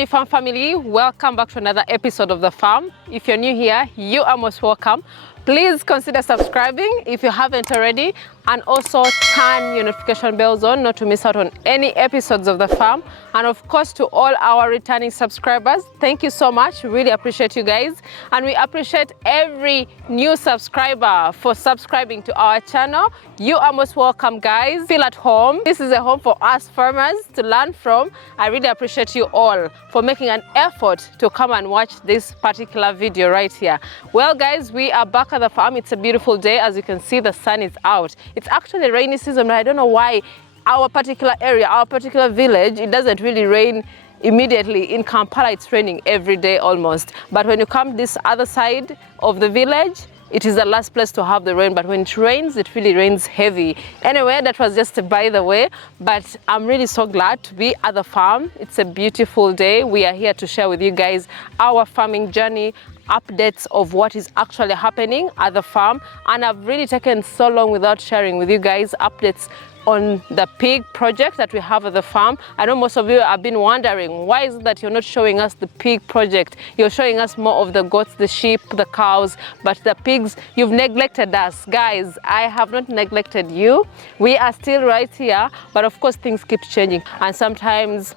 Howdy farm family, welcome back to another episode of The Farm. If you're new here, you are most welcome. Please consider subscribing if you haven't already, and also turn your notification bells on not to miss out on any episodes of The Farm. And of course, to all our returning subscribers, thank you so much. Really appreciate you guys. And we appreciate every new subscriber for subscribing to our channel. You are most welcome, guys. Feel at home. This is a home for us farmers to learn from. I really appreciate you all for making an effort to come and watch this particular video right here. Well, guys, we are back at the farm. It's a beautiful day. As you can see, the sun is out. It's actually rainy season, but I don't know why our particular area, our particular village, it doesn't really rain immediately. In Kampala, it's raining every day almost. But when you come this other side of the village, it is the last place to have the rain, but when it rains, it really rains heavy. Anyway, that was just by the way, but I'm really so glad to be at the farm. It's a beautiful day. We are here to share with you guys our farming journey, updates of what is actually happening at the farm. And I've really taken so long without sharing with you guys updates on the pig project that we have at the farm. I know most of you have been wondering, why is it that you're not showing us the pig project? You're showing us more of the goats, the sheep, the cows, but the pigs, you've neglected us. Guys, I have not neglected you. We are still right here, but of course things keep changing. And sometimes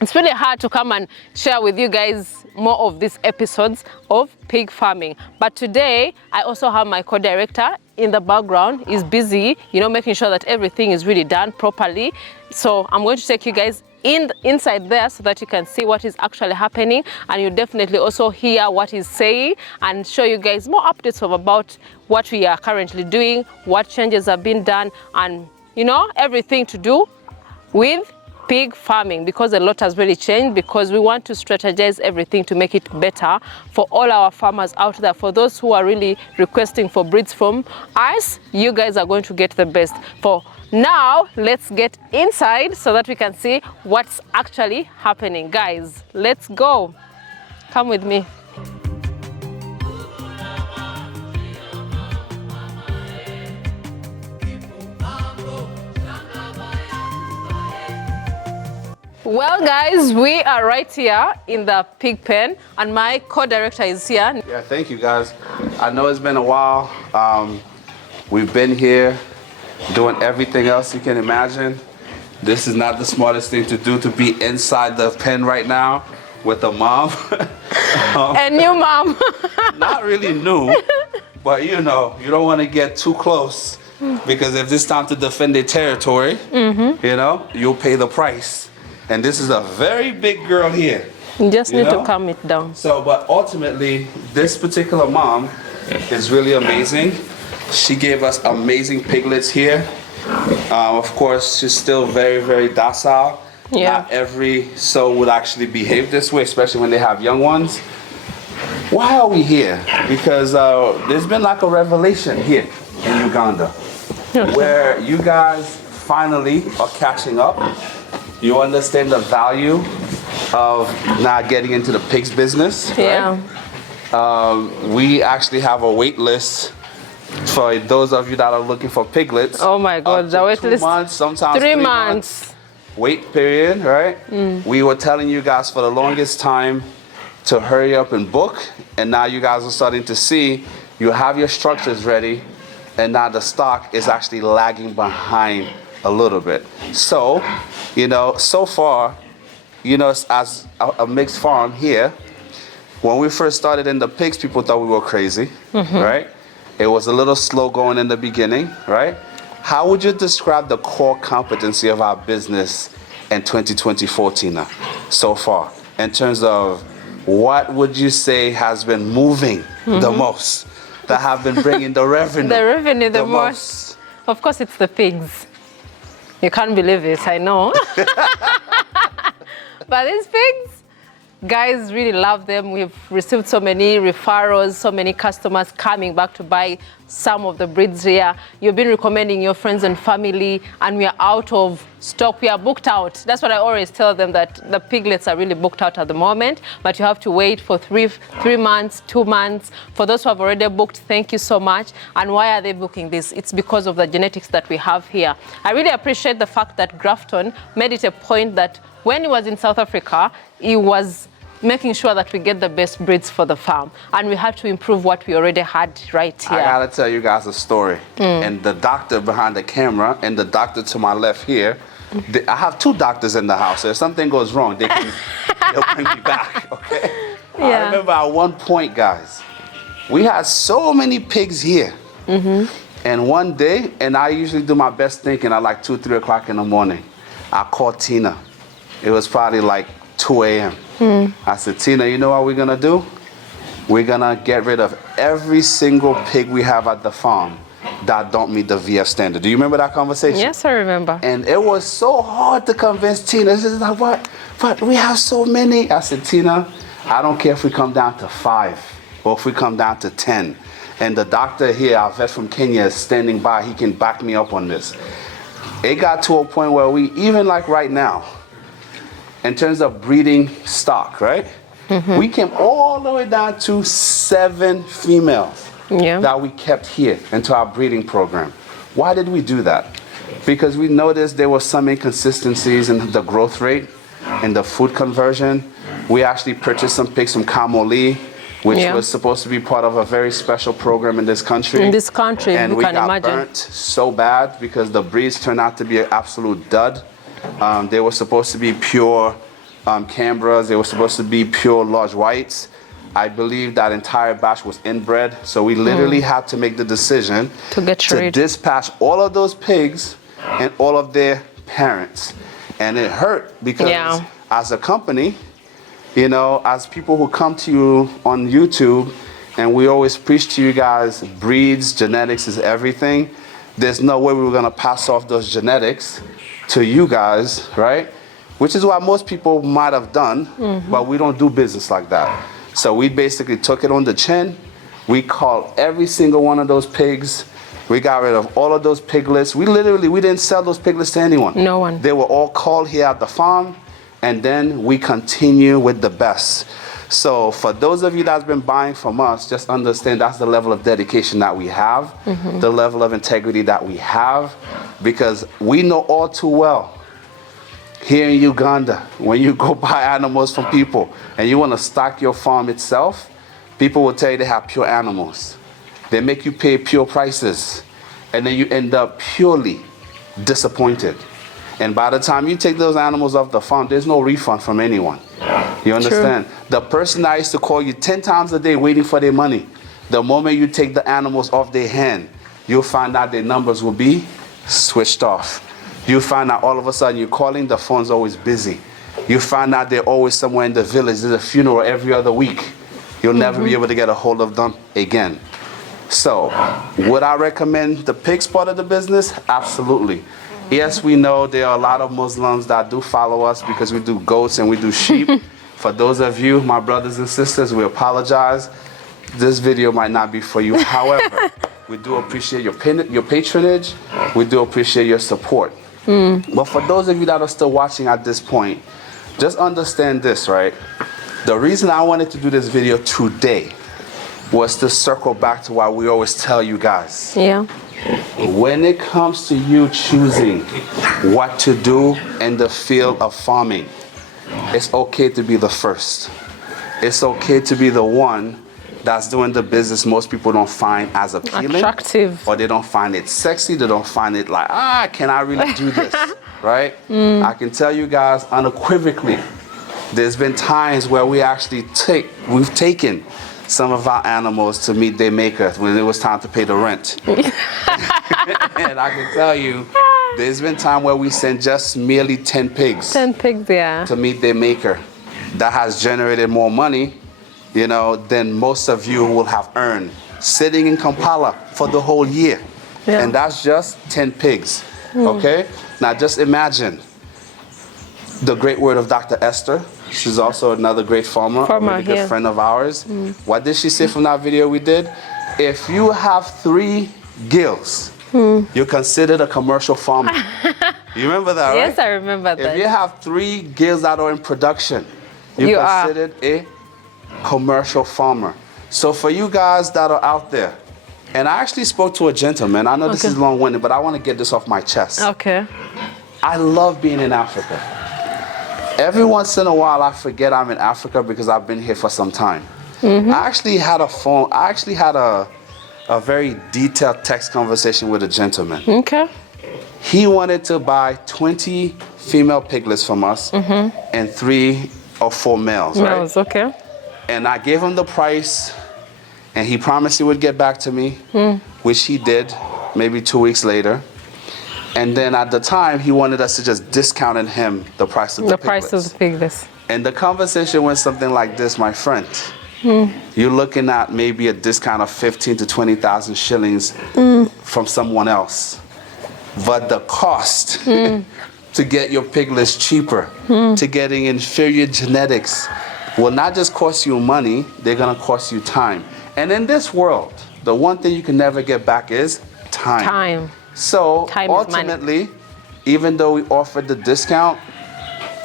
it's really hard to come and share with you guys more of these episodes of pig farming. But today, I also have my co-director in the background. He's busy, making sure that everything is really done properly. So I'm going to take you guys inside there so that you can see what is actually happening, and you definitely also hear what he's saying and show you guys more updates about what we are currently doing, what changes have been done, and everything to do with pig farming, because a lot has really changed, because we want to strategize everything to make it better for all our farmers out there. For those who are really requesting for breeds from us, you guys are going to get the best. For now, let's get inside so that we can see what's actually happening. Guys, let's go. Come with me. Well, guys, we are right here in the pig pen, and my co-director is here. Yeah, thank you, guys. I know it's been a while. We've been here doing everything else you can imagine. This is not the smartest thing to do, to be inside the pen right now with a mom. A new mom. Not really new, but you don't want to get too close, because if it's time to defend their territory, you'll pay the price. And this is a very big girl here. You just need to calm it down. So, but ultimately, this particular mom is really amazing. She gave us amazing piglets here. Of course, she's still very, very docile. Yeah. Not every sow would actually behave this way, especially when they have young ones. Why are we here? Because there's been like a revelation here in Uganda, where you guys finally are catching up. You understand the value of not getting into the pigs business, right? Yeah. We actually have a wait list for those of you that are looking for piglets. Oh my God, the wait list. 2 months, sometimes 3 months. Wait period, right? We were telling you guys for the longest time to hurry up and book, and now you guys are starting to see you have your structures ready, and now the stock is actually lagging behind a little bit. So, so far, as a mixed farm here, when we first started in the pigs, people thought we were crazy, right? It was a little slow going in the beginning, right? How would you describe the core competency of our business in 2024, Tina, so far, in terms of what would you say has been moving the most, that have been bringing the revenue? The revenue the most. Of course, it's the pigs. You can't believe it, I know. But these pigs, guys really love them. We've received so many referrals, so many customers coming back to buy some of the breeds here. You've been recommending your friends and family, and we are out of stock. We are booked out. That's what I always tell them, that the piglets are really booked out at the moment, but you have to wait for three months, 2 months. For those who have already booked, thank you so much. And why are they booking this? It's because of the genetics that we have here. I really appreciate the fact that Grafton made it a point that when he was in South Africa, he was making sure that we get the best breeds for the farm. And we had to improve what we already had right here. I gotta tell you guys a story. And the doctor behind the camera and the doctor to my left here, I have 2 doctors in the house. So if something goes wrong, they'll bring me back, okay? Yeah. I remember at one point, guys, we had so many pigs here. And one day, and I usually do my best thinking at like 2, 3 o'clock in the morning. I called Tina. It was probably like 2 a.m. I said, Tina, you know what we're gonna do? We're gonna get rid of every single pig we have at the farm that don't meet the VF standard. Do you remember that conversation? Yes, I remember. And it was so hard to convince Tina. She's like, what? But we have so many. I said, Tina, I don't care if we come down to 5 or if we come down to 10. And the doctor here, our vet from Kenya, is standing by. He can back me up on this. It got to a point where we, even like right now, in terms of breeding stock, right? We came all the way down to 7 females that we kept here into our breeding program. Why did we do that? Because we noticed there were some inconsistencies in the growth rate and the food conversion. We actually purchased some pigs from Kamoli, which was supposed to be part of a very special program in this country. In this country, and you we can got imagine. burnt so bad because the breeds turned out to be an absolute dud. They were supposed to be pure Canberras. They were supposed to be pure large whites. I believe that entire batch was inbred, so we literally had to make the decision to dispatch all of those pigs and all of their parents. And it hurt because as a company, you know, as people who come to you on YouTube, and we always preach to you guys, breeds, genetics is everything. There's no way we were gonna pass off those genetics to you guys, right? Which is what most people might have done, but we don't do business like that. So we basically took it on the chin. We called every single one of those pigs. We got rid of all of those piglets. We didn't sell those piglets to anyone. No one. They were all called here at the farm, and then we continue with the best. So for those of you that's been buying from us, just understand that's the level of dedication that we have, the level of integrity that we have, because we know all too well here in Uganda, when you go buy animals from people and you want to stock your farm itself, people will tell you they have pure animals. They make you pay pure prices, and then you end up purely disappointed. And by the time you take those animals off the farm, there's no refund from anyone. You understand? True. The person that used to call you 10 times a day waiting for their money, the moment you take the animals off their hand, you'll find out their numbers will be switched off. You find out all of a sudden you're calling, the phone's always busy. You find out they're always somewhere in the village. There's a funeral every other week. You'll never be able to get a hold of them again. So, would I recommend the pigs part of the business? Absolutely. Yes, we know there are a lot of Muslims that do follow us because we do goats and we do sheep. For those of you, my brothers and sisters, we apologize. This video might not be for you. However, we do appreciate your patronage. We do appreciate your support. But for those of you that are still watching at this point, just understand this, right? The reason I wanted to do this video today was to circle back to why we always tell you guys. When it comes to you choosing what to do in the field of farming, it's okay to be the first. It's okay to be the one that's doing the business most people don't find as appealing, attractive, or they don't find it sexy. They don't find it like, can I really do this, right? I can tell you guys unequivocally, there's been times where we've taken some of our animals to meet their maker when it was time to pay the rent. And I can tell you, there's been time where we sent just merely 10 pigs. 10 pigs, to meet their maker. That has generated more money, you know, than most of you will have earned sitting in Kampala for the whole year. And that's just 10 pigs, okay? Now just imagine the great word of Dr. Esther. She's also another great farmer, a really good friend of ours. What did she say from that video we did? If you have 3 gills, you're considered a commercial farmer. You remember that, right? Yes, I remember that. If you have 3 gills that are in production, you're considered a commercial farmer. So for you guys that are out there, and I actually spoke to a gentleman. I know this is long-winded, but I want to get this off my chest. Okay. I love being in Africa. every once in a while, I forget I'm in Africa because I've been here for some time. I actually had a very detailed text conversation with a gentleman. Okay. He wanted to buy 20 female piglets from us and 3 or 4 males, right? Males, okay. And I gave him the price, and he promised he would get back to me, which he did, maybe 2 weeks later. And then at the time, he wanted us to just discount him the price of the piglets. The price of the piglets. And the conversation went something like this, my friend. You're looking at maybe a discount of 15 to 20,000 shillings from someone else. But the cost to get your piglets cheaper, to getting inferior genetics, will not just cost you money, they're gonna cost you time. And in this world, the one thing you can never get back is time. Time. So Time ultimately, even though we offered the discount,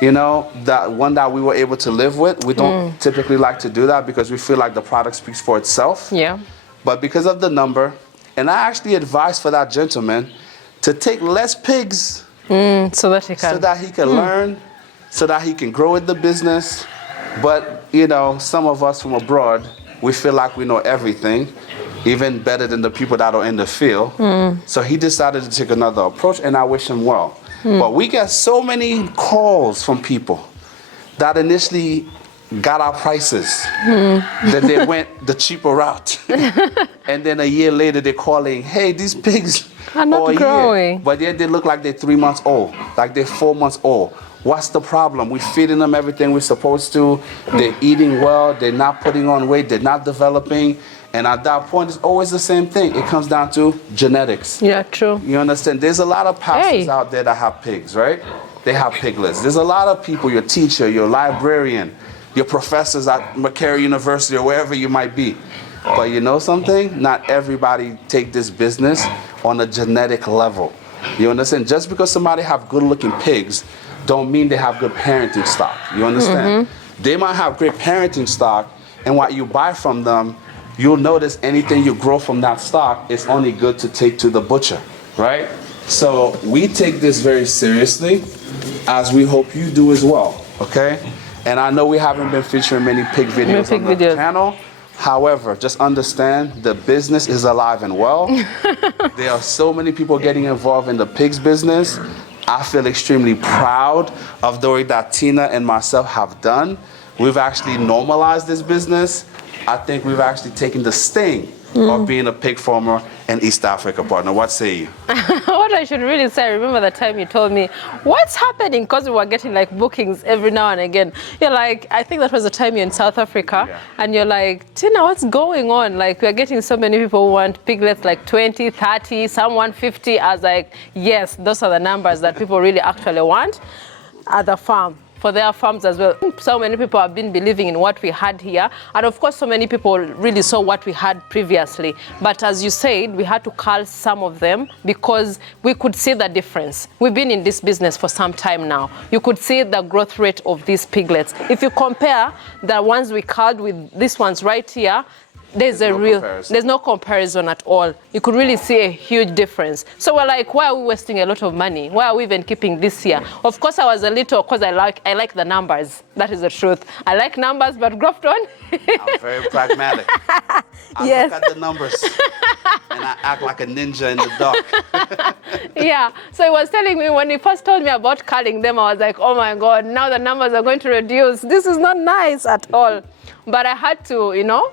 you know, that one that we were able to live with, we don't typically like to do that because we feel like the product speaks for itself. Yeah. But because of the number, and I actually advised for that gentleman to take less pigs So that he can. learn, so that he can grow in the business. But, you know, some of us from abroad, we feel like we know everything, even better than the people that are in the field. So he decided to take another approach, and I wish him well. But we get so many calls from people that initially got our prices. Then they went the cheaper route. And then a year later, they're calling, hey, these pigs are not growing. But yet they look like they're 3 months old, like they're 4 months old. What's the problem? We're feeding them everything we're supposed to. They're eating well. They're not putting on weight. They're not developing. And at that point, it's always the same thing. It comes down to genetics. Yeah, true. You understand? There's a lot of pastors out there that have pigs, right? They have piglets. There's a lot of people, your teacher, your librarian, your professors at McCary University or wherever you might be. But you know something? Not everybody take this business on a genetic level. You understand? Just because somebody have good-looking pigs don't mean they have good parenting stock. You understand? They might have great parenting stock, and what you buy from them, you'll notice anything you grow from that stock is only good to take to the butcher, right? So we take this very seriously, as we hope you do as well, okay? And I know we haven't been featuring many pig videos on the channel. However, just understand the business is alive and well. There are so many people getting involved in the pigs business. I feel extremely proud of the way that Tina and myself have done. We've actually normalized this business. I think we've actually taken the sting of being a pig farmer in East Africa, partner. What say you? What I should really say, I remember the time you told me, what's happening? Because we were getting like bookings every now and again. You're like, I think that was the time you're in South Africa, and you're like, Tina, what's going on? Like, we're getting so many people who want piglets, like 20, 30, some 150. I was like, yes, those are the numbers that people really actually want at the farm, for their farms as well. So many people have been believing in what we had here. And of course, so many people really saw what we had previously. But as you said, we had to cull some of them because we could see the difference. We've been in this business for some time now. You could see the growth rate of these piglets. If you compare the ones we culled with these ones right here, there's no comparison at all. You could really see a huge difference. So we're like, why are we wasting a lot of money? Why are we even keeping this here? Of course, I was a little, because I like the numbers. That is the truth. I like numbers, but Grafton. I'm very pragmatic. I look at the numbers and I act like a ninja in the dark. Yeah. So he was telling me when he first told me about culling them, I was like, oh my God, now the numbers are going to reduce. This is not nice at all. But I had to, you know,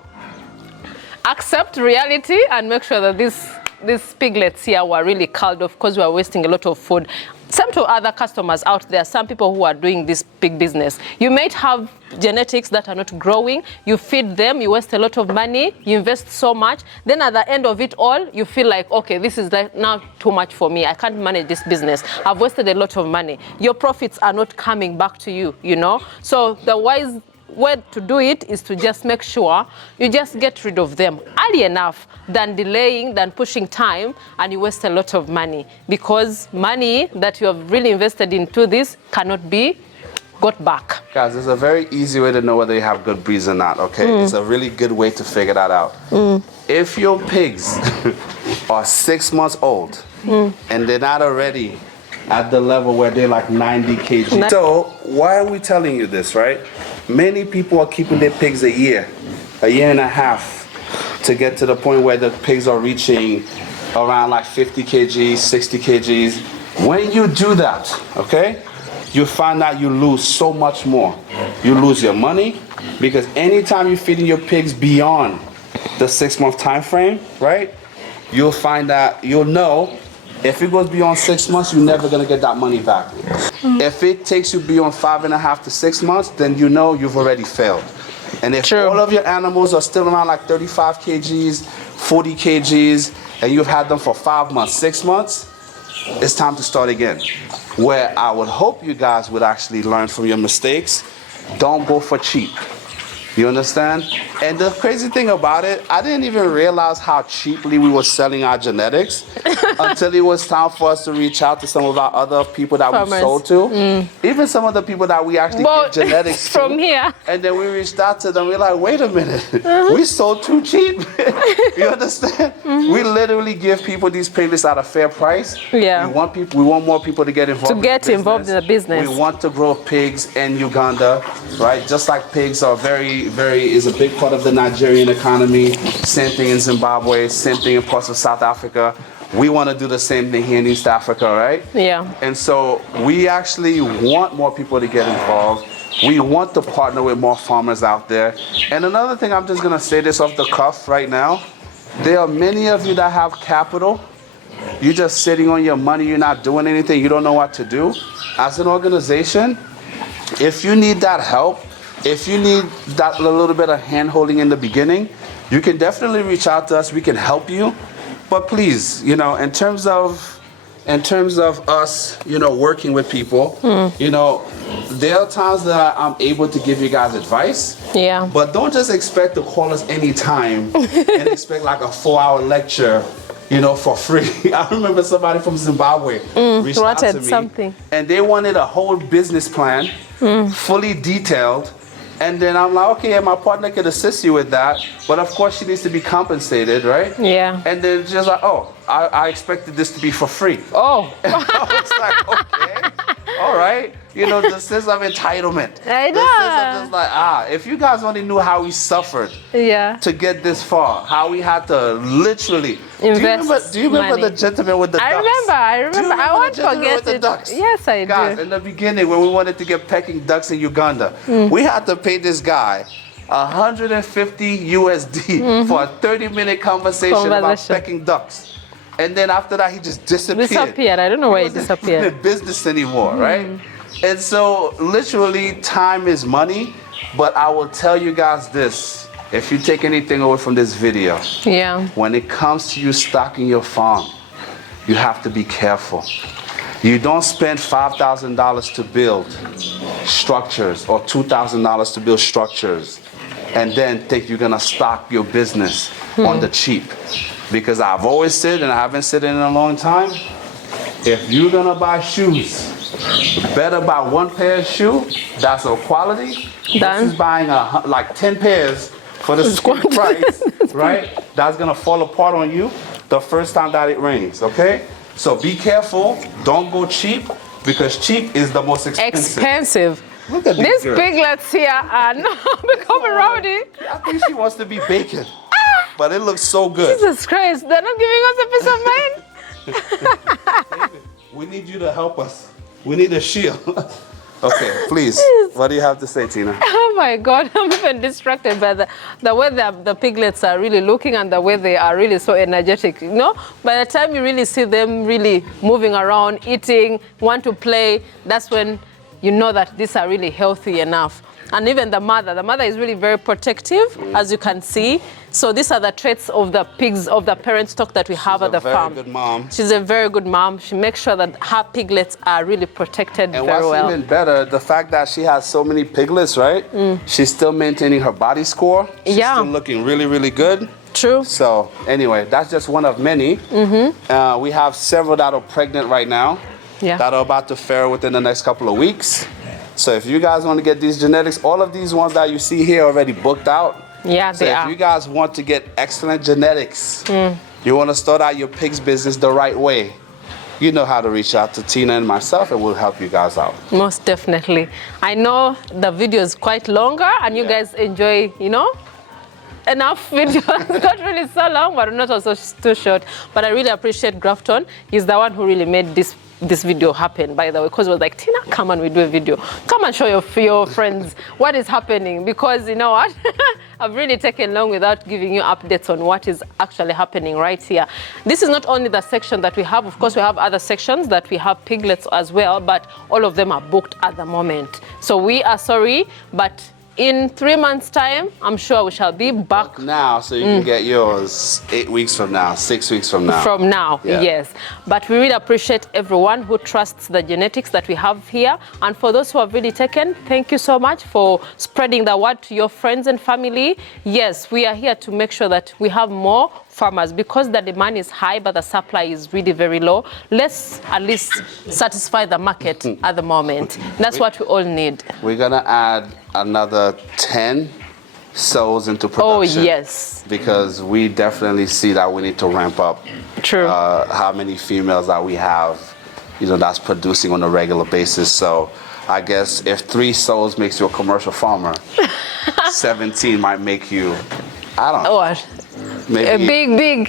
accept reality and make sure that these piglets here were really culled off because we are wasting a lot of food. Some to other customers out there, some people who are doing this pig business, you might have genetics that are not growing, you feed them, you waste a lot of money, you invest so much, then at the end of it all, you feel like, okay, this is like now too much for me, I can't manage this business, I've wasted a lot of money. Your profits are not coming back to you, you know? So the wise way to do it is to just make sure you just get rid of them early enough than delaying, than pushing time, and you waste a lot of money because money that you have really invested into this cannot be got back. Guys, there's a very easy way to know whether you have good breeds or not, okay? It's a really good way to figure that out. If your pigs are 6 months old and they're not already at the level where they're like 90 kg. So why are we telling you this, right? Many people are keeping their pigs a year and a half to get to the point where the pigs are reaching around like 50 kgs, 60 kgs. When you do that, okay, you find out you lose so much more. You lose your money because anytime you're feeding your pigs beyond the 6-month time frame, right, you'll find that you'll know if it goes beyond 6 months, you're never gonna get that money back. If it takes you beyond 5.5 to 6 months, then you know you've already failed. And if all of your animals are still around like 35 kgs, 40 kgs, and you've had them for 5 months, 6 months, it's time to start again. Where I would hope you guys would actually learn from your mistakes. Don't go for cheap. You understand? And the crazy thing about it, I didn't even realize how cheaply we were selling our genetics until it was time for us to reach out to some of our other people that we sold to. Even some of the people that we actually get genetics from here. And then we reached out to them. We're like, wait a minute, we sold too cheap. You understand? We literally give people these piglets at a fair price. Yeah. We want more people to get involved. Involved in the business. We want to grow pigs in Uganda, right? Just like pigs are is a big part of the Nigerian economy. Same thing in Zimbabwe, same thing in parts of South Africa. We want to do the same thing here in East Africa, right? Yeah. And so we actually want more people to get involved. We want to partner with more farmers out there. And another thing, I'm just going to say this off the cuff right now. There are many of you that have capital. You're just sitting on your money. You're not doing anything. You don't know what to do. As an organization, if you need that help, if you need that little bit of hand-holding in the beginning, you can definitely reach out to us. We can help you. But please, you know, in terms of us, you know, working with people, you know, there are times that I'm able to give you guys advice. Yeah. But don't just expect to call us anytime and expect like a 4-hour lecture, you know, for free. I remember somebody from Zimbabwe reached out to me, and they wanted a whole business plan, fully detailed. And then I'm like, okay, my partner can assist you with that, but of course she needs to be compensated, right? Yeah. And then she's like, oh, I expected this to be for free. Oh. And I was like, okay, all right. You know, the sense of entitlement. I know. The sense of just like, if you guys only knew how we suffered to get this far, how we had to literally invest. Do you remember the gentleman with the ducks? I remember. I won't forget it. Ducks? Yes, I guys, do. In the beginning, when we wanted to get pecking ducks in Uganda, we had to pay this guy 150 USD for a 30-minute conversation about pecking ducks. And then after that, he just disappeared. I don't know why he disappeared. He wasn't in business anymore, right? And so, literally, time is money. But I will tell you guys this. If you take anything away from this video, when it comes to you stocking your farm, you have to be careful. You don't spend $5,000 to build structures or $2,000 to build structures and then think you're going to stock your business on the cheap. Because I've always said, and I haven't said it in a long time, if you're going to buy shoes, better buy one pair of shoes that's of quality versus buying like 10 pairs for the same price, right? That's going to fall apart on you the first time that it rains, okay? So be careful. Don't go cheap because cheap is the most expensive. Look at these piglets here are not becoming rowdy. I think she wants to be bacon. But it looks so good. Jesus Christ, they're not giving us a piece of mind. David, we need you to help us. We need a shield. Okay, please. What do you have to say, Tina? Oh my God, I'm even distracted by the way the piglets are really looking and the way they are really so energetic. You know, by the time you really see them really moving around, eating, want to play, that's when you know that these are really healthy enough. And even the mother is really very protective, as you can see. So these are the traits of the pigs, of the parent stock that we have at the farm. She's a very good mom. She's a very good mom. She makes sure that her piglets are really protected very well. And what's even better, the fact that she has so many piglets, right? She's still maintaining her body score. She's still looking really, really good. True. So anyway, that's just one of many. We have several that are pregnant right now that are about to farrow within the next couple of weeks. So if you guys want to get these genetics, all of these ones that you see here already booked out. Yeah, so if you guys want to get excellent genetics, you want to start out your pigs business the right way, you know how to reach out to Tina and myself, and we'll help you guys out. Most definitely. I know the video is quite longer, and you guys enjoy, you know, enough videos. Not really so long, but not also too short. But I really appreciate Grafton. He's the one who really made this video happen, by the way, because it was like, Tina, come and we do a video. Come and show your friends what is happening, because you know what? I've really taken long without giving you updates on what is actually happening right here. This is not only the section that we have. Of course, we have other sections that we have piglets as well, but all of them are booked at the moment. So we are sorry, but in 3 months' time, I'm sure we shall be back. Now, so you can get yours 8 weeks from now, 6 weeks from now. From now, yes. But we really appreciate everyone who trusts the genetics that we have here. And for those who have really taken, thank you so much for spreading the word to your friends and family. Yes, we are here to make sure that we have more farmers, because the demand is high but the supply is really very low. Let's at least satisfy the market at the moment. That's what we all need. We're gonna add another 10 sows into production. Oh yes, because we definitely see that we need to ramp up. True. How many females that we have, you know, that's producing on a regular basis. So I guess if 3 sows makes you a commercial farmer, 17 might make you, I don't know. What? Maybe a big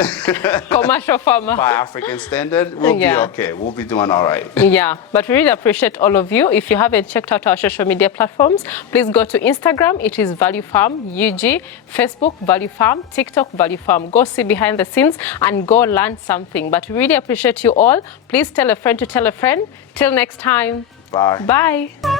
commercial farmer. By African standard, we'll be okay. We'll be doing all right. Yeah, but we really appreciate all of you. If you haven't checked out our social media platforms, please go to Instagram. It is Value Farm UG, Facebook Value Farm, TikTok Value Farm. Go see behind the scenes and go learn something. But we really appreciate you all. Please tell a friend to tell a friend. Till next time. Bye. Bye.